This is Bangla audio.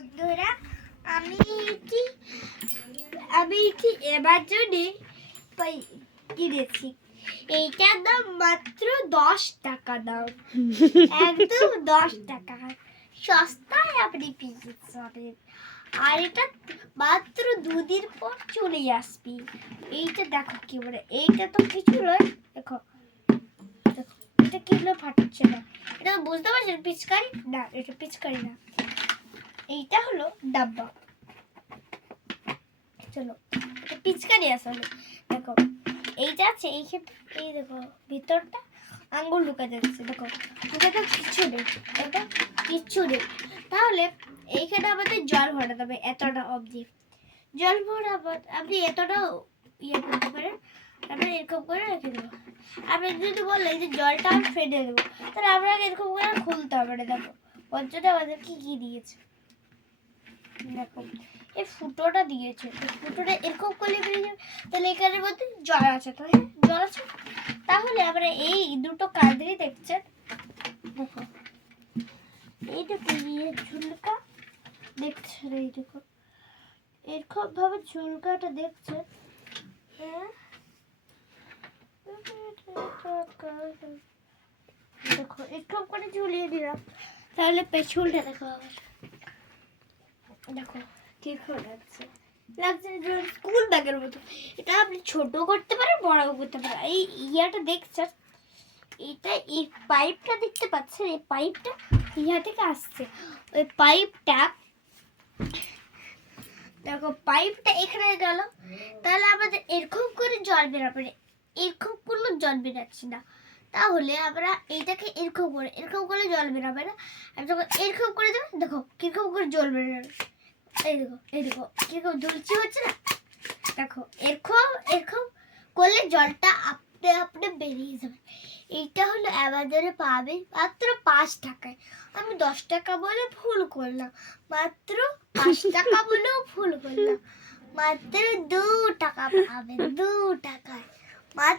বন্ধুরা, আমি এটি আমি এটি এবার জন্য কিনেছি। এইটার দাম মাত্র 10 টাকা দাম। একদম 10 টাকা সস্তায় আপনি পেয়ে। আর এটা মাত্র 2 দিন পর চলে আসবি। এইটা দেখো কি বলে, এইটা তো কিছু নয়। দেখো দেখো এটা কিলো ফাটছে না। এটা বুঝতে পারছেন পিচকারি না, এটা পিচকারি না, এইটা হলো ডাব্বা। চলো এটা পিচকারি আসলে। দেখো এইটা আছে, এই ক্ষেত্রে এই দেখো ভিতরটা আঙ্গুল ঢুকে যাচ্ছে। দেখো ঢুকে তো কিচ্ছু নেই, এটা কিচ্ছু নেই। তাহলে এইখানে আমাদের জল ভরাতে হবে, এতটা অবধি জল ভরাবো। আপনি এতটা ইয়ে করতে পারেন, তারপরে এরকম করে রেখে দেবো। আপনি যদি বললেন যে জলটা আমি ফেলে দেবো, তাহলে আপনাকে এরকম করে খুলতে হবে। দেখো পঞ্চটা আমাদের কি কি দিয়েছে, দেখো এই ফুটোটা দিয়েছে। ফুটোটা এরকম করলে বেরিয়ে যাবে। তাহলে এখানের মধ্যে জল আছে, তো হ্যাঁ জল আছে। তাহলে আমরা এই দুটো কাঁদরি দেখছেন, দেখো এইটাকে নিয়ে ঝুলকা দেখছেন, এই দেখো এরকম ভাবে ঝুলকাটা দেখছেন। হ্যাঁ দেখো এরকম করে ঝুলিয়ে দিলাম। তাহলে পেছনটা দেখো আবার, দেখো কিরকম লাগছে, লাগছে স্কুল ব্যাগের মতো। এটা আপনি ছোট করতে পারেন, বড়ও করতে পারেন। এই ইয়াটা দেখছেন, এটা এই পাইপটা দেখতে পাচ্ছেন, এই পাইপটা ইয়া থেকে আসছে। ওই পাইপটা দেখো, পাইপটা এখানে গেল। তাহলে আমাদের এরকম করে জল বেরাবে, এরকম করলে জল বেরাচ্ছে না। তাহলে আমরা এইটাকে এরকম করে জল বেরাবে না। আর যখন এরকম করে দেবে, দেখো কিরকম করে জল বেরোবে। এই দেখো কিরকম দুলচি হচ্ছে না। দেখো এরকম এরকম করলে জলটা আপনি আপনি বেরিয়ে যাবে। এইটা হলো অ্যামাজনে পাবে মাত্র 5 টাকায়। আমি 10 টাকা বলে ভুল করলাম, মাত্র 5 টাকা বলেও ভুল করলাম। মাত্র 2 টাকা পাবেন, 2 টাকায় মাত্র